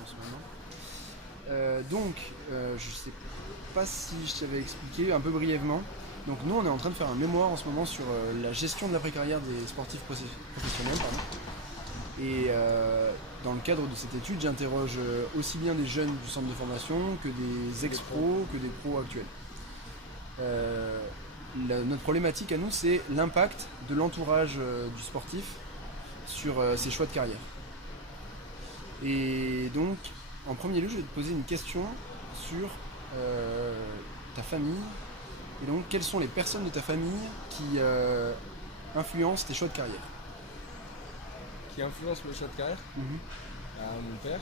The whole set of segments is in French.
en ce moment. Je sais pas si je t'avais expliqué un peu brièvement. Donc nous, on est en train de faire un mémoire en ce moment sur la gestion de l'après-carrière des sportifs professionnels. Pardon. Et dans le cadre de cette étude, j'interroge aussi bien des jeunes du centre de formation que des ex-pros, que des pros actuels. Euh, Notre problématique à nous, c'est l'impact de l'entourage du sportif sur ses choix de carrière. Et donc, en premier lieu, je vais te poser une question sur euh, ta famille. Et donc, quelles sont les personnes de ta famille qui influencent tes choix de carrière? Qui influence mes choix de carrière. Mhm. Mon père.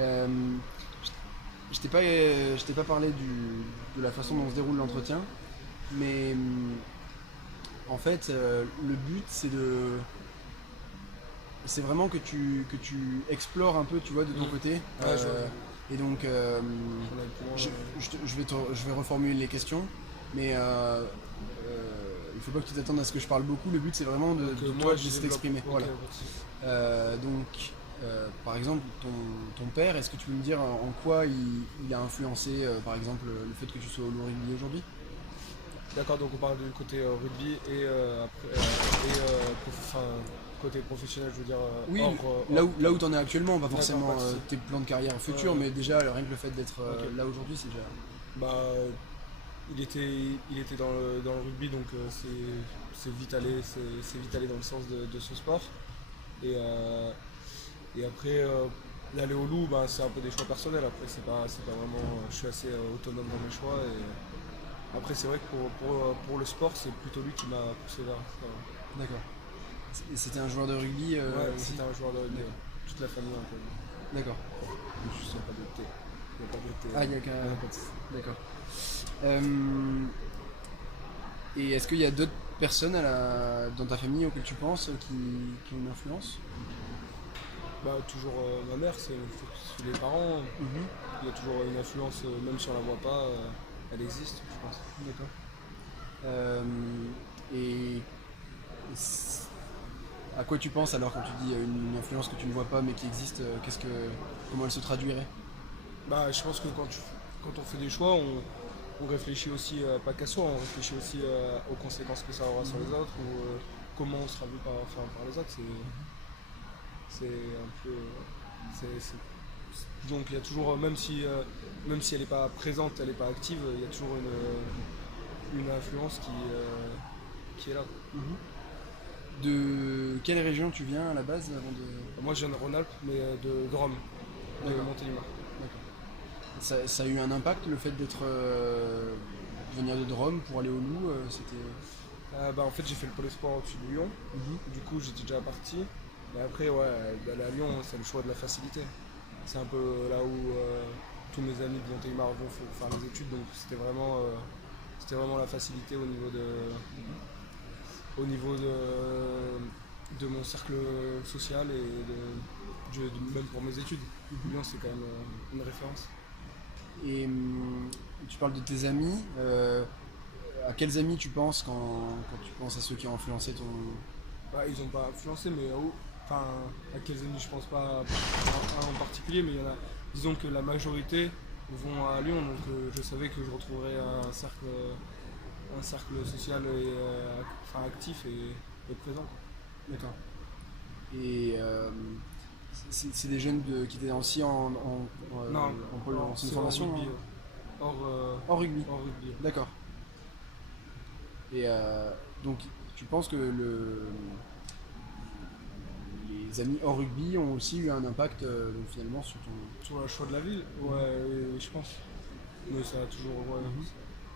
Euh, je t'ai pas parlé de la façon dont se déroule l'entretien, mais en fait, le but c'est vraiment que tu explores un peu, tu vois, de ton côté. Ouais, Et donc, j'en ai le point. je vais reformuler les questions, mais il faut pas que tu t'attendes à ce que je parle beaucoup. Le but, c'est vraiment Donc, de moi, toi de je laisser développe. t'exprimer. Ok, Voilà. pas de souci. Par exemple, ton père, est-ce que tu peux me dire en quoi il a influencé, par exemple, le fait que tu sois au Loup Rugby aujourd'hui? D'accord, donc on parle du côté rugby et enfin, côté professionnel, je veux dire, Oui, hors là où tu en es actuellement, pas D'accord, forcément pas de souci. tes plans de carrière futurs, Ouais. mais déjà rien que le fait d'être Ok. là aujourd'hui, c'est déjà. Bah, il était dans le rugby, donc c'est vite allé dans le sens de ce sport. Et, euh, et après, l'aller au loup, bah, c'est un peu des choix personnels. Après, c'est pas vraiment. Je suis assez autonome dans mes choix. Et après, c'est vrai que pour le sport, c'est plutôt lui qui m'a poussé vers ça. D'accord. Et c'était un joueur de rugby Ouais, aussi? c'était un joueur de rugby. D'accord. Ouais. Toute la famille un peu. D'accord. Je ne pas de thé. Il n'y a pas de thé. Ah, il y a qu'un. Il y a pas de- D'accord. Euh, et est-ce qu'il y a d'autres personnes dans ta famille auxquelles tu penses qui ont une influence? Bah, toujours ma mère, c'est les parents. Mhm. Il y a toujours une influence, même si on la voit pas, elle existe, je pense. D'accord. Euh, et c- à quoi tu penses alors quand tu dis une influence que tu ne vois pas mais qui existe, comment elle se traduirait? Bah, je pense que quand on fait des choix, on réfléchit aussi, pas qu'à soi, on réfléchit aussi aux conséquences que ça aura sur les autres ou comment on sera vu par les autres. C'est un peu. Donc il y a toujours, même si elle n'est pas présente, elle n'est pas active, il y a toujours une influence qui est là. Mhm. De quelle région tu viens à la base avant de. Moi je viens de Rhône-Alpes, mais de Rome, de D'accord. Montélimar. D'accord. Ça a eu un impact le fait de venir de Drôme pour aller au Loup, c'était. Bah, en fait, j'ai fait le pôle sport au-dessus de Lyon. Mhm. Du coup, j'étais déjà parti. Et après, ouais, d'aller à Lyon, c'est le choix de la facilité. C'est un peu là où tous mes amis de Montélimar vont faire les études. Donc, c'était vraiment la facilité au niveau de mon cercle social et même pour mes études. Lyon, c'est quand même une référence. Et tu parles de tes amis. À quels amis tu penses quand tu penses à ceux qui ont influencé ton. Bah, ils n'ont pas influencé, mais enfin, à quels amis je pense pas un en particulier, mais il y en a. Disons que la majorité vont à Lyon, donc je savais que je retrouverais un cercle social enfin, actif et présent. D'accord. Et c'est des jeunes qui étaient aussi Non, en centre de c'est hors formation, rugby. hein. Hors rugby. Hors rugby. D'accord. Et donc tu penses que les amis hors rugby ont aussi eu un impact donc, finalement sur ton. Sur le choix de la ville, ouais, oui, je pense. Mais ça a toujours. Ouais, Mhm.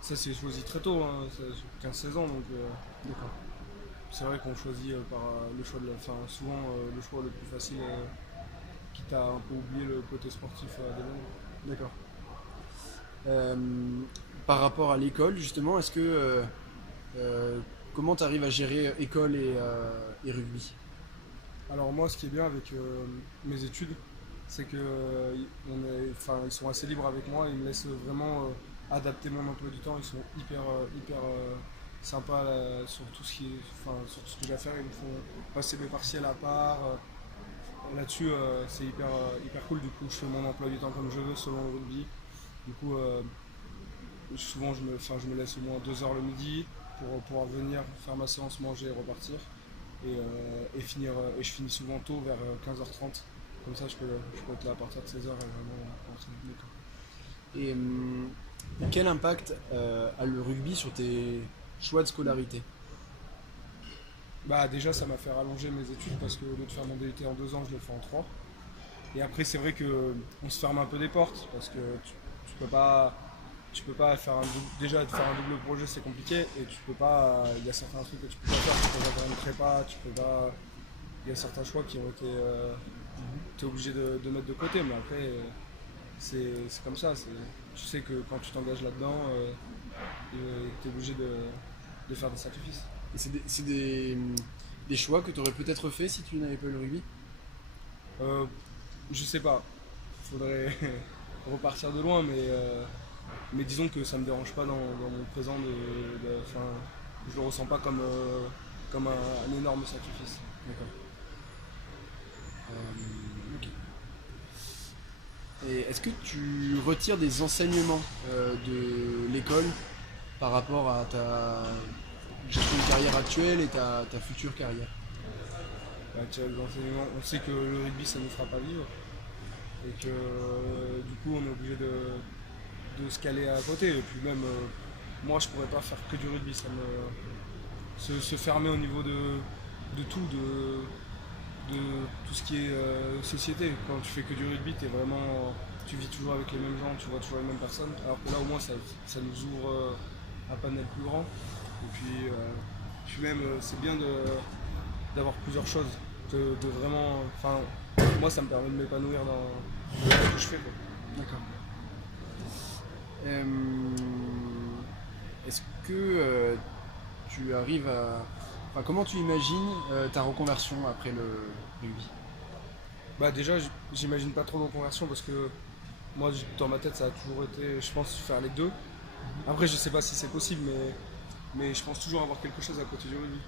ça c'est choisi très tôt, hein, 15-16 ans, donc D'accord. c'est vrai qu'on choisit par le choix de la. Enfin, souvent le choix le plus facile, quitte à un peu oublier le côté sportif des D'accord. Euh, Par rapport à l'école, justement, est-ce que euh, comment tu arrives à gérer école et rugby? Alors moi, ce qui est bien avec mes études, c'est que enfin, ils sont assez libres avec moi, ils me laissent vraiment adapter mon emploi du temps, ils sont hyper sympas sur tout ce qui est, enfin, sur tout ce que j'ai à faire, ils me font passer mes partiels à part. là-dessus, c'est hyper cool. Du coup, je fais mon emploi du temps comme je veux selon le rugby. Du coup, souvent, je me laisse au moins 2 heures le midi pour pouvoir venir faire ma séance, manger et repartir. Et je finis souvent tôt, vers 15h30. Comme ça, je peux être là à partir de 16h et vraiment entraîner. Et quel impact a le rugby sur tes choix de scolarité? Bah, déjà, ça m'a fait rallonger mes études parce qu'au lieu de faire mon DUT en 2 ans, je l'ai fait en 3. Et après, c'est vrai qu'on se ferme un peu des portes parce que tu peux pas faire déjà de faire un double projet, c'est compliqué, et tu peux pas, il y a certains trucs que tu peux pas faire, tu peux pas faire une prépa, tu peux pas, il y a certains choix qui ont été, t'es obligé de mettre de côté, mais après, c'est comme ça, tu sais que quand tu t'engages là-dedans, tu es obligé de faire des sacrifices. Et c'est des choix que tu aurais peut-être fait si tu n'avais pas eu le rugby? Je sais pas, faudrait repartir de loin, mais disons que ça me dérange pas dans mon présent. Enfin, je le ressens pas comme un énorme sacrifice. D'accord. Ok. Et est-ce que tu retires des enseignements de l'école par rapport à ta gestion de carrière actuelle et ta future carrière? Bah, tu as les enseignements, on sait que le rugby ça ne nous fera pas vivre et que du coup on est obligé de se caler à côté. Et puis même moi je pourrais pas faire que du rugby, se fermer au niveau de tout, de tout ce qui est société. Quand tu fais que du rugby, tu vis toujours avec les mêmes gens, tu vois toujours les mêmes personnes. Alors que là au moins ça nous ouvre un panel plus grand. Et puis même c'est bien d'avoir plusieurs choses, de vraiment. Enfin, moi ça me permet de m'épanouir dans ce que je fais, quoi. D'accord. Euh, Est-ce que tu arrives à... Enfin, comment tu imagines ta reconversion après le rugby? Bah déjà j'imagine pas trop de reconversion parce que moi dans ma tête ça a toujours été, je pense, faire les deux. Après je sais pas si c'est possible, mais je pense toujours avoir quelque chose à côté du rugby.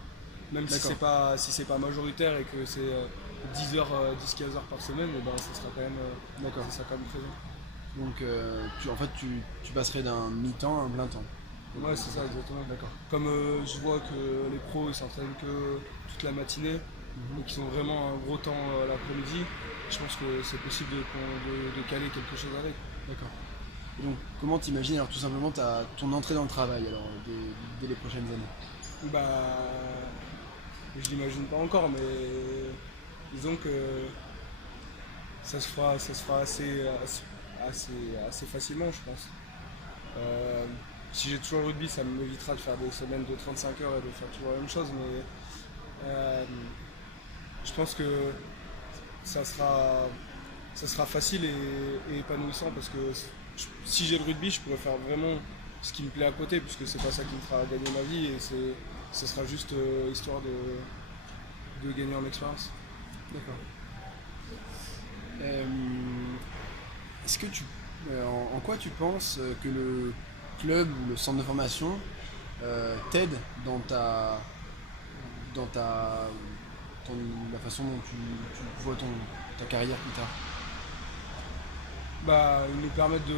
Même si c'est pas majoritaire et que c'est 10 heures, 10-15 heures par semaine, et ben ça sera quand même, D'accord. ça sera quand même présent. Donc, en fait, tu passerais d'un mi-temps à un plein temps. Ouais, c'est ça, exactement. D'accord. Comme je vois que les pros ils s'entraînent que toute la matinée, donc ils ont vraiment un gros temps l'après-midi, je pense que c'est possible de caler quelque chose avec. D'accord. Et donc, comment t'imagines alors tout simplement ton entrée dans le travail alors dès les prochaines années? Bah, je l'imagine pas encore, mais disons que ça se fera assez facilement, je pense. Euh, Si j'ai toujours le rugby, ça m'évitera de faire des semaines de 35 heures et de faire toujours la même chose, mais je pense que ça sera, ça sera facile et épanouissant parce que si j'ai le rugby, je pourrais faire vraiment ce qui me plaît à côté, puisque c'est pas ça qui me fera gagner ma vie, et ce sera juste histoire de gagner en expérience. D'accord. Euh, Est-ce que en quoi tu penses que le club ou le centre de formation t'aide dans la façon dont tu vois ta carrière plus tard? Bah, ils nous permettent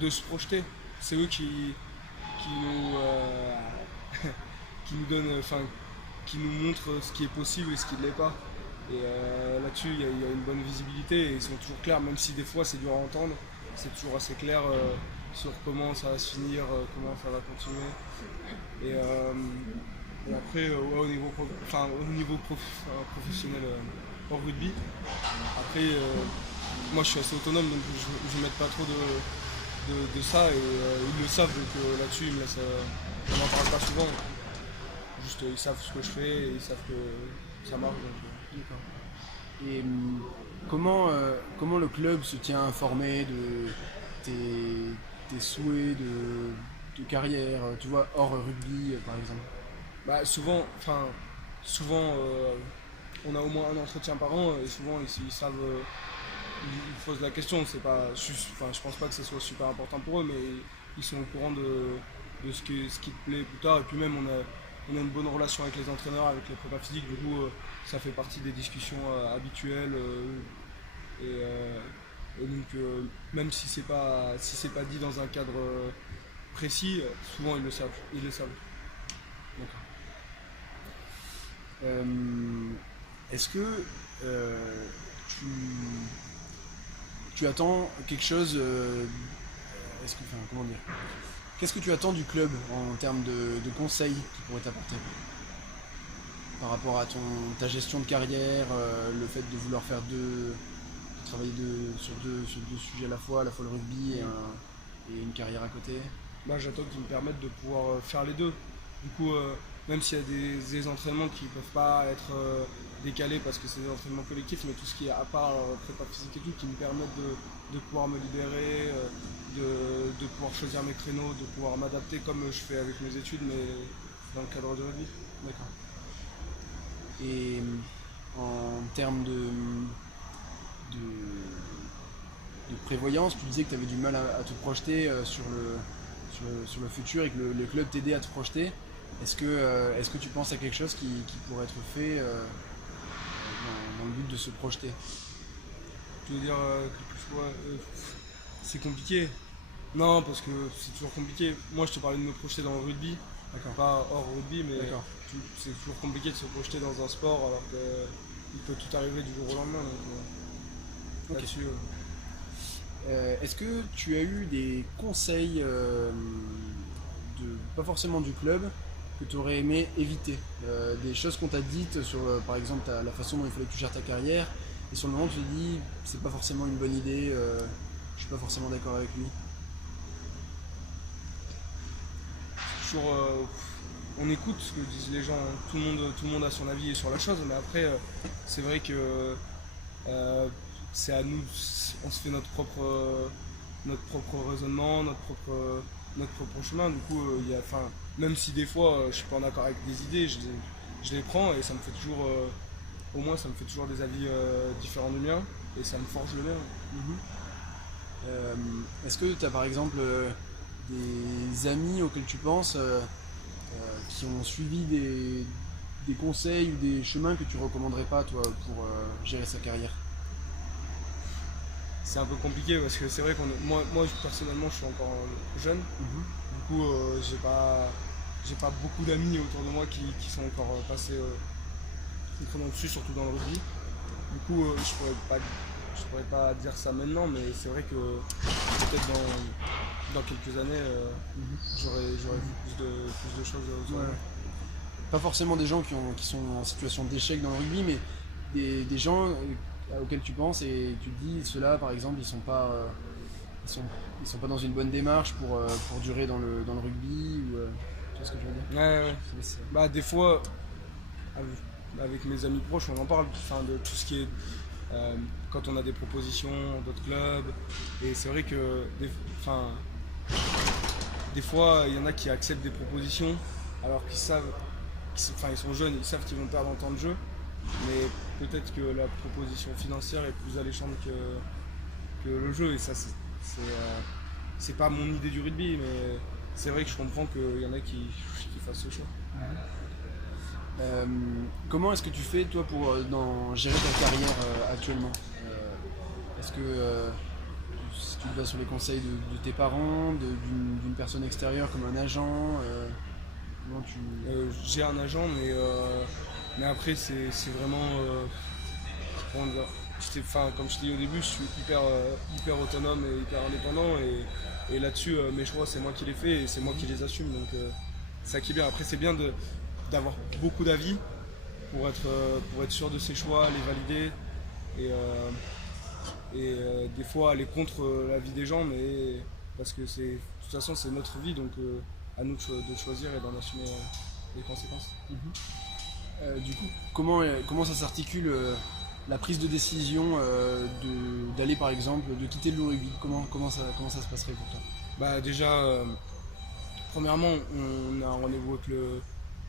de se projeter. C'est eux qui nous, qui nous donnent, enfin, qui nous montrent ce qui est possible et ce qui ne l'est pas. Et là-dessus, il y a une bonne visibilité et ils sont toujours clairs, même si des fois c'est dur à entendre, c'est toujours assez clair sur comment ça va se finir, comment ça va continuer. Et après, ouais, professionnel hors rugby, après, moi je suis assez autonome donc je ne mets pas trop de ça et ils le savent donc là-dessus ils me laissent. On n'en parle pas souvent, juste ils savent ce que je fais et ils savent que ça marche. D'accord. Et comment le club se tient informé de tes souhaits de carrière, tu vois, hors rugby par exemple? Bah, souvent on a au moins un entretien par an et souvent ils savent, ils posent la question. C'est pas, je pense pas que ce soit super important pour eux, mais ils sont au courant de ce qui te plaît plus tard. Et puis même on a une bonne relation avec les entraîneurs, avec les prépas physiques, du coup ça fait partie des discussions habituelles. Et donc même si c'est pas dit dans un cadre précis, souvent ils le savent. Ils le savent. D'accord. Est-ce que tu, tu attends quelque chose comment dire? Qu'est-ce que tu attends du club en termes de conseils qu'il pourrait t'apporter par rapport à ta gestion de carrière, le fait de vouloir faire de travailler sur deux sujets à la fois le rugby et une carrière à côté? Moi j'attends qu'ils me permettent de pouvoir faire les deux. Du coup, même s'il y a des entraînements qui ne peuvent pas être décalés parce que c'est des entraînements collectifs, mais tout ce qui est à part prépa physique et tout, qui me permettent de pouvoir me libérer, de pouvoir choisir mes créneaux, de pouvoir m'adapter comme je fais avec mes études, mais dans le cadre de rugby. D'accord. Et en termes de, de prévoyance, tu disais que tu avais du mal à te projeter sur le futur et que le club t'aidait à te projeter. Est-ce que tu penses à quelque chose qui pourrait être fait dans le but de se projeter? Je veux dire, c'est compliqué. Non, parce que c'est toujours compliqué. Moi, je te parlais de me projeter dans le rugby, D'accord. pas hors rugby, mais D'accord. c'est toujours compliqué de se projeter dans un sport alors qu'il peut tout arriver du jour au lendemain. Donc, Ok. là-dessus, Est-ce que tu as eu des conseils, pas forcément du club, que tu aurais aimé éviter? Des choses qu'on t'a dites sur, par exemple, la façon dont il fallait que tu gères ta carrière, et sur le moment tu te dis, c'est pas forcément une bonne idée, je suis pas forcément d'accord avec lui. toujours, on écoute ce que disent les gens. Tout le monde a son avis sur la chose, mais après, c'est vrai que c'est à nous, on se fait notre propre raisonnement, notre propre chemin. Du coup, même si des fois je suis pas en accord avec des idées, je les prends et ça me fait toujours, au moins ça me fait toujours des avis différents du mien et ça me forge le mien. Mhm. Est-ce que tu as par exemple des amis auxquels tu penses qui ont suivi des conseils ou des chemins que tu recommanderais pas toi pour gérer sa carrière? C'est un peu compliqué parce que c'est vrai moi personnellement je suis encore jeune. Mhm. Du coup j'ai pas beaucoup d'amis autour de moi qui sont encore passés dans le dessus, surtout dans le rugby. Du coup je pourrais pas dire ça maintenant, mais c'est vrai que peut-être dans quelques années j'aurais vu plus de choses autour de Ouais. moi. Pas forcément des gens qui sont en situation d'échec dans le rugby, mais des gens auxquels tu penses et tu te dis, ceux-là par exemple, ils sont pas dans une bonne démarche pour durer dans le rugby, ou tu vois ce que je veux dire? Ouais. C'est- Des fois avec mes amis proches on en parle, enfin, de tout ce qui est quand on a des propositions d'autres clubs. Et c'est vrai que des fois il y en a qui acceptent des propositions alors qu'ils savent, ils sont jeunes, ils savent qu'ils vont perdre en temps de jeu, mais peut-être que la proposition financière est plus alléchante que le jeu. Et ça c'est pas mon idée du rugby, mais c'est vrai que je comprends qu'il y en a qui fassent ce choix. Comment est-ce que tu fais toi pour gérer ta carrière actuellement? Est-ce que si tu te bases sur les conseils de tes parents, d'une personne extérieure comme un agent, comment tu... J'ai un agent, mais après c'est vraiment comment dire, comme je t'ai dit au début, je suis hyper autonome et hyper indépendant, et là-dessus mes choix c'est moi qui les fais et c'est moi qui les assume, donc c'est ça qui est bien. Après c'est bien d'avoir beaucoup d'avis pour être sûr de ses choix, les valider et des fois aller contre l'avis des gens, mais parce que de toute façon c'est notre vie, donc à nous de choisir et d'en assumer les conséquences. Du coup, comment ça s'articule la prise de décision d'aller par exemple, de quitter le rugby? Comment ça se passerait pour toi? Déjà, premièrement, on a un rendez-vous avec le.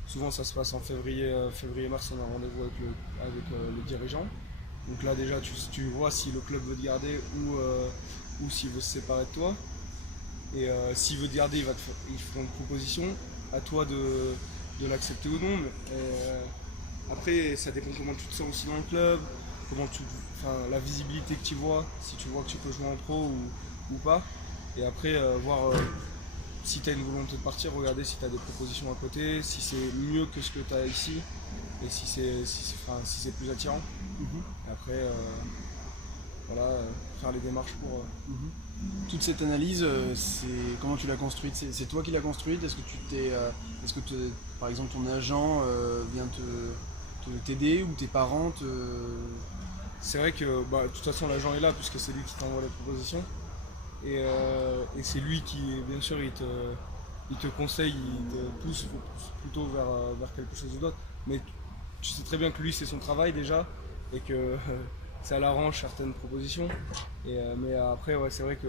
Souvent, ça se passe en février-mars, on a un rendez-vous avec le dirigeant. Donc là, déjà, tu vois si le club veut te garder ou s'il veut se séparer de toi. Et s'il veut te garder, il fera une proposition. À toi de de l'accepter ou non. Après, ça dépend comment tu te sens aussi dans le club, la visibilité que tu vois, si tu vois que tu peux jouer en pro ou pas. Et après, voir si tu as une volonté de partir, regarder si tu as des propositions à côté, si c'est mieux que ce que tu as ici, et si c'est plus attirant. Mhm. Et après, voilà, faire les démarches pour. Mhm. Toute cette analyse, comment tu l'as construite? C'est toi qui l'as construite? Est-ce que par exemple ton agent vient t'aider ou tes parents te... C'est vrai que de toute façon l'agent est là puisque c'est lui qui t'envoie les propositions. Et c'est lui qui, bien sûr, il te conseille, il te pousse plutôt vers quelque chose d'autre. Mais tu sais très bien que lui, c'est son travail déjà, et que ça l'arrange certaines propositions. Mais après, ouais, c'est vrai que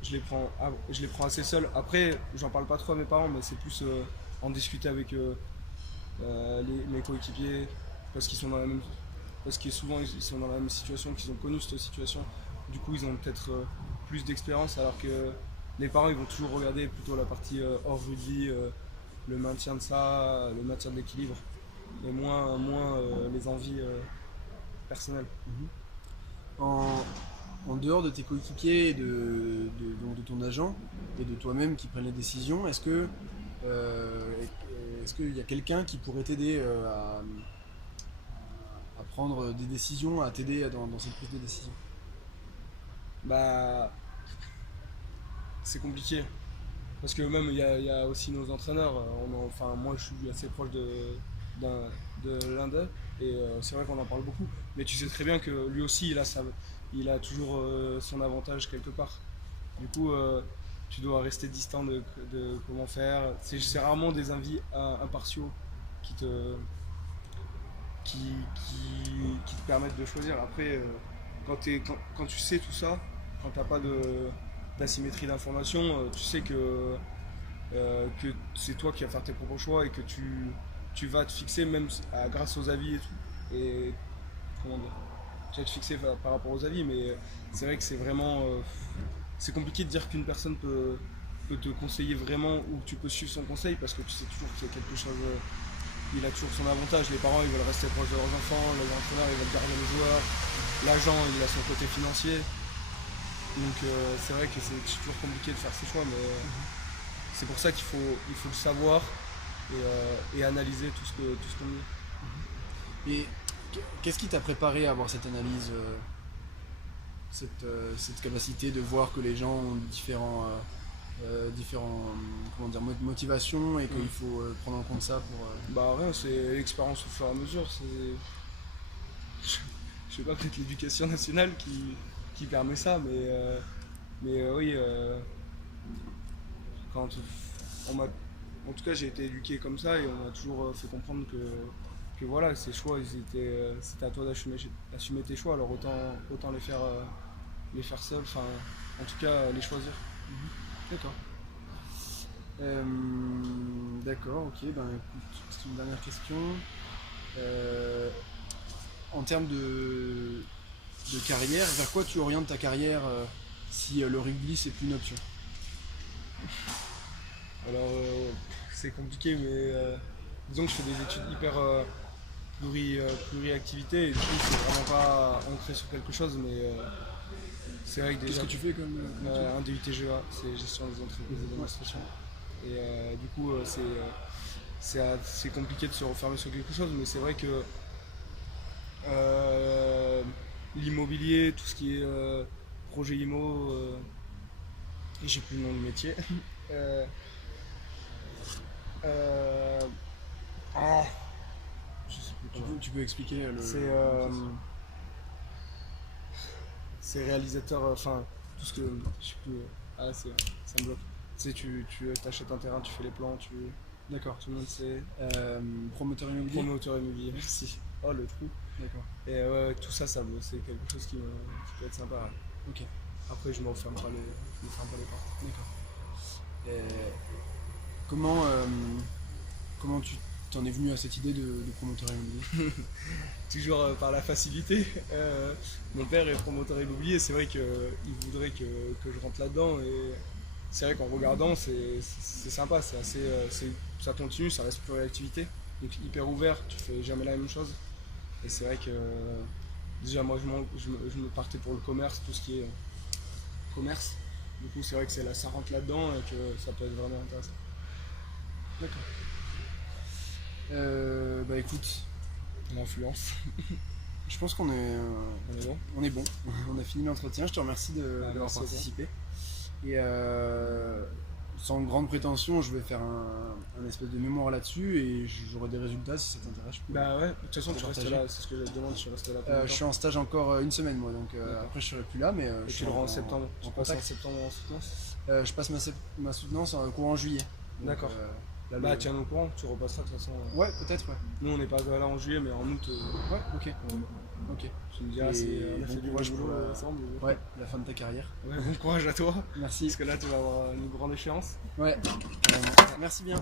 je les prends assez seul. Après, j'en parle pas trop à mes parents, mais c'est plus en discuter avec mes coéquipiers, parce qu'ils sont dans la même, parce que souvent ils sont dans la même situation, qu'ils ont connu cette situation. Du coup, ils ont peut-être plus d'expérience, alors que les parents ils vont toujours regarder plutôt la partie hors rugby, le maintien de ça, le maintien de l'équilibre, et moins les envies personnelles. Mhm. En, En dehors de tes coéquipiers et donc de ton agent et de toi-même qui prennent les décisions, euh, est-ce qu'il y a quelqu'un qui pourrait t'aider à prendre des décisions, à t'aider dans cette prise de décision? Bah, c'est compliqué. Parce que même il y a aussi nos entraîneurs. Moi, je suis assez proche d'un- de l'un d'eux. Et c'est vrai qu'on en parle beaucoup. Mais tu sais très bien que lui aussi, il a toujours son avantage quelque part. Du coup, tu dois rester distant de comment faire. C'est rarement des avis impartiaux qui te, qui te permettent de choisir. Après, quand tu sais tout ça, quand t'as pas d'asymétrie d'information, tu sais que c'est toi qui vas faire tes propres choix et que tu vas te fixer même grâce aux avis et tout. Et comment dire, tu vas te fixer par rapport aux avis, mais c'est vrai que c'est vraiment. C'est compliqué de dire qu'une personne peut te conseiller vraiment ou que tu peux suivre son conseil parce que tu sais toujours qu'il y a quelque chose. Il a toujours son avantage. Les parents ils veulent rester proches de leurs enfants, les entraîneurs ils veulent garder les joueurs, l'agent il a son côté financier. Donc c'est vrai que c'est toujours compliqué de faire ses choix, mais c'est pour ça il faut le savoir et analyser tout ce qu'on dit. Et qu'est-ce qui t'a préparé à avoir cette analyse, cette capacité de voir que les gens ont différents comment dire, motivations et qu'il faut prendre en compte ça pour... Bah rien, c'est l'expérience au fur et à mesure. Je sais pas, peut-être l'éducation nationale qui permet ça, mais oui, quand on m'a, en tout cas j'ai été éduqué comme ça et on m'a toujours fait comprendre que voilà, ces choix, c'était à toi d'assumer tes choix, alors autant les faire seuls, enfin en tout cas les choisir. D'accord. Euh, d'accord, ok. Ben, écoute, c'est une dernière question. Euh, En termes de carrière, vers quoi tu orientes ta carrière si le rugby c'est plus une option? Alors c'est compliqué, mais disons que je fais des études hyper pluri-activités et du coup c'est vraiment pas ancré sur quelque chose, mais c'est vrai que Qu'est-ce déjà que tu fais comme étude? un DUTGA, c'est gestion des entreprises et de l'administration. Et du coup c'est assez compliqué de se refermer sur quelque chose, mais c'est vrai que euh, l'immobilier, tout ce qui est projet IMO, j'ai plus le nom du métier. Euh, euh, ah, je sais plus quoi. Tu peux expliquer C'est c'est réalisateur, tout ce que. Je sais plus. Ça me bloque. Tu sais, tu achètes un terrain, tu fais les plans, D'accord. tout le monde sait. Promoteur immobilier? Promoteur immobilier, merci. Oh le trou. D'accord. Et ouais, tout ça, c'est quelque chose qui peut être sympa. Ouais. Ok. Après, je me ferme pas les portes. D'accord. Et comment, comment tu t'en es venu à cette idée de promoteur immobilier? Toujours par la facilité. Mon père est promoteur immobilier, c'est vrai qu'il voudrait que je rentre là-dedans et c'est vrai qu'en regardant c'est sympa, c'est ça continue, ça reste plus réactivité. Donc hyper ouvert, tu fais jamais la même chose. Et c'est vrai que déjà moi je me partais pour le commerce, tout ce qui est commerce. Du coup c'est vrai que ça rentre là-dedans et que ça peut être vraiment intéressant. D'accord. Bah écoute, L'influence, je pense qu'on est, on est bon. on est bon. On a fini l'entretien. Je te remercie d'avoir Merci à toi. participé. Et sans grande prétention, je vais faire un espèce de mémoire là-dessus et j'aurai des résultats si ça t'intéresse. Bah ouais, de toute façon tu restes partager. là, c'est ce que je te demande, tu restes là pour Je suis en stage encore une semaine moi, donc D'accord. après je serai plus là, mais Et je tu suis le rends en en septembre. Tu passes en contact. septembre en soutenance. Je passe ma soutenance en courant en juillet. Donc, D'accord. Là, Bah tiens au courant, tu repasseras de toute façon. Ouais, peut-être, ouais. Nous on n'est pas là en juillet mais en août. Ouais, ok. Ok. Tu me diras, Et on a bon fait du courage boulot pour ensemble. Ouais, la fin de ta carrière. Ouais, bon courage à toi. Merci. Parce que là tu vas avoir une grande échéance. Ouais, vraiment. Merci bien.